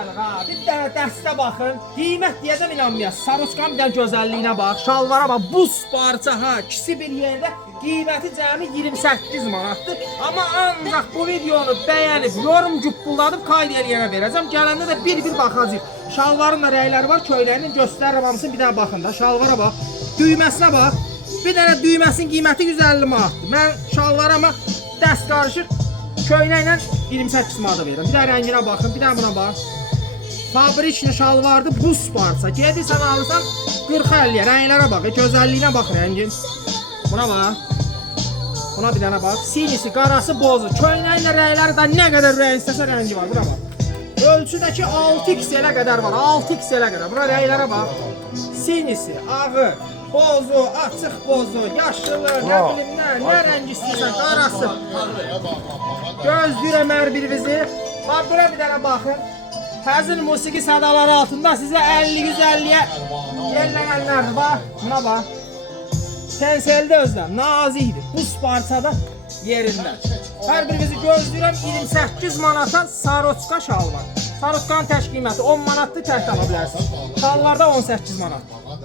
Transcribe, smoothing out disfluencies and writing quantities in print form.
gözəllik ha. Bir dənə dəstə baxın. Qiymət deyəsən inanmayasınız. Saroçkanın bir dənə gözəlliyinə bax. Şalvara bax. Buz parça ha. İkisi bir yerdə. Qiyməti cəmi 28 manatdır. Amma ancaq bu videonu bəyənib, yorum cübbulladıb kayd eləyənə verəcəm. Gələndə də bir-bir baxacaq. Şalvarın da rəyləri var. Köynəyinin göstərirəm hamısını. Bir dənə baxın da. Şalvara bax. Düyməsinə bax. Bir dənə düyməsinin qiyməti 150 manatdır. Mən şalvarama dəst qarışıq köynəklə 28 manata verirəm. Bir də rənginə baxın, bir də buna bax. Fabrikli şalvardır, buz parça. Gedirsən alırsan 40-50-yə. Rənglərə bax, gözəlliyinə bax rəngin. Buna bax. Buna bir dənə bax. Sinisi, qarası, bozu. Köynəyin də rəngləri də nə qədər rəng istəsə rəngi var. Buna bax. Ölçüdəki 6XL-ə qədər var. 6XL-ə qədər. Buna rənglərə bax. Sinisi, ağı, bozu, açıq bozu, yaşılı, nə bilim nə rəng istəyirsən, qarası. Gözləyirəm hər birinizi. Bax, bura bir dənə baxın. Həzin musiqi sədaları altında sizə 50-150-yə yerlənənlərdir. Bax, buna bax. Tensəldə özləm, nazikdir. Buz parçada yerində. Hər birinizi gözləyirəm 28 manata Saroçka şal var. Saroçkanın təş qiyməti 10 manatdır, təhт ala bilərsiniz. Şallarda 18 manat.